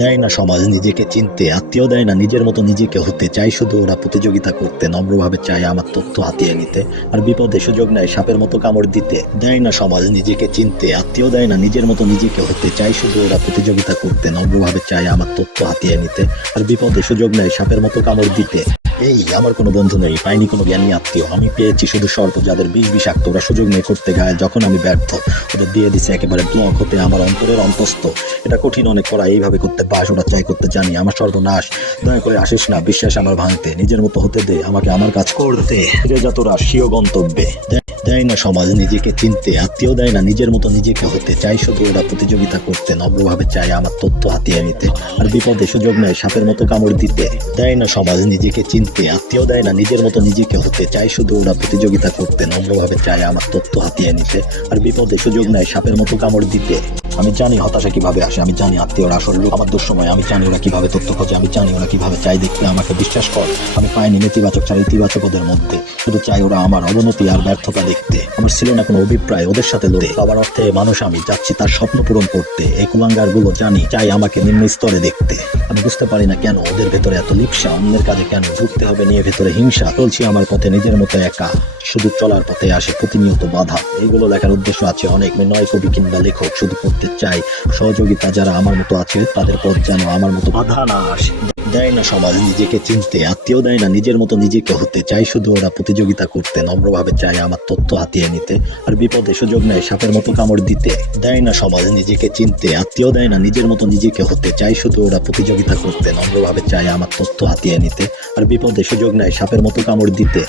দেয় না সমাজ নিজেকে চিনতে, আত্মীয় দেয় না নিজের মতো নিজেকে হতে, চাই শুধু ওরা প্রতিযোগিতা করতে, নম্রভাবে চায় আমার তথ্য হাতিয়ে নিতে, আর বিপদে সুযোগ নেয় সাপের মতো কামড় দিতে। দেয় না সমাজ নিজেকে চিনতে, আত্মীয় দেয় না নিজের মতো নিজেকে হতে, চাই শুধু ওরা প্রতিযোগিতা করতে, নম্রভাবে চায় আমার তথ্য হাতিয়ে নিতে, আর বিপদে সুযোগ নেয় সাপের মতো কামড় দিতে। এই আমার কোনো বন্ধু নেই, পাইনি কোনো জ্ঞানী আত্মীয়, আমি পেয়েছি শুধু সর্প যাদের বিষ বিষাক্ত, ওরা সুযোগ নেই করতে ঘায়াল যখন আমি ব্যর্থ, ওদের দিয়ে দিছে একেবারে ব্লক হতে আমার অন্তরের অন্তস্থ। এটা কঠিন অনেক করা, এইভাবে করতে বাস, ওরা চাই করতে জানি আমার সর্বনাশ। দয়া করে আসিস না বিশ্বাস আমার ভাঙতে, নিজের মতো হতে দে আমাকে আমার কাজ করতে, ফিরে যা তোরা স্বীয় গন্তব্যে। দেয় না সমাজ নিজেকে চিনতে, আত্মীয় দেয় না নিজের মতো নিজেকে হতে, চাই শুধু ওরা প্রতিযোগিতা করতে, নম্রভাবে চায় আমার তথ্য হাতিয়ে নিতে, আর বিপদে সুযোগ নেয় সাপের মতো কামড় দিতে। দেয় না সমাজ নিজেকে চিনতে, আত্মীয় দেয় না নিজের মতো নিজেকে হতে, চাই শুধু ওরা প্রতিযোগিতা করতে, নম্রভাবে চায় আমার তথ্য হাতিয়ে নিতে, আর বিপদে সুযোগ নেয় সাপের মতো কামড় দিতে। আমি জানি হতাশা কিভাবে আসে, আমি জানি আত্মীয়রা আসল লোক আমার দুঃসময়, আমি জানি ওরা কিভাবে তথ্য খোঁজে, আমি জানি ওরা কিভাবে চাই দেখতে আমাকে। বিশ্বাস কর আমি পাইনি নেতিবাচক চাই ইতিবাচক ওদের মধ্যে, শুধু চাই ওরা আমার অবনতি আর ব্যর্থতা দেখতে। আমার ছিল না কোনো অভিপ্রায় ওদের সাথে লড়ে, সবার অর্থে মানুষ আমি যাচ্ছি তার স্বপ্ন পূরণ করতে। এই কুলাঙ্গার গুলো জানি চাই আমাকে নিম্ন স্তরে দেখতে। আমি বুঝতে পারি না কেন ওদের ভেতরে এত লিপ্সা, অন্যের কাজে কেন ঢুকতে হবে নিয়ে ভেতরে হিংসা। চলছি আমার পথে নিজের মতো একা, শুধু চলার পথে আসে প্রতিনিয়ত বাধা। এইগুলো লেখার উদ্দেশ্য আছে অনেক, নয় কবি কিংবা লেখক, শুধু পড়তে চাই সহযোগিতা যারা আমার মতো আছে তাদের পথ যেন আমার মতো বাধা না আসে। দেয় না সমাজ নিজেকে চিনতে, আত্মীয় দেয় না নিজের মতো নিজেকে হতে, চাই শুধু ওরা প্রতিযোগিতা করতে, নম্রভাবে চায় আমার তথ্য হাতিয়ে নিতে, আর বিপদে সুযোগ নেয় সাপের মতো কামড় দিতে। দেয় না সমাজ নিজেকে চিনতে, আত্মীয় দেয় না নিজের মতো নিজেকে হতে, চাই শুধু ওরা প্রতিযোগিতা করতে, নম্রভাবে চায় আমার তথ্য হাতিয়ে নিতে, আর বিপদে সুযোগ নেয় সাপের মতো কামড় দিতে।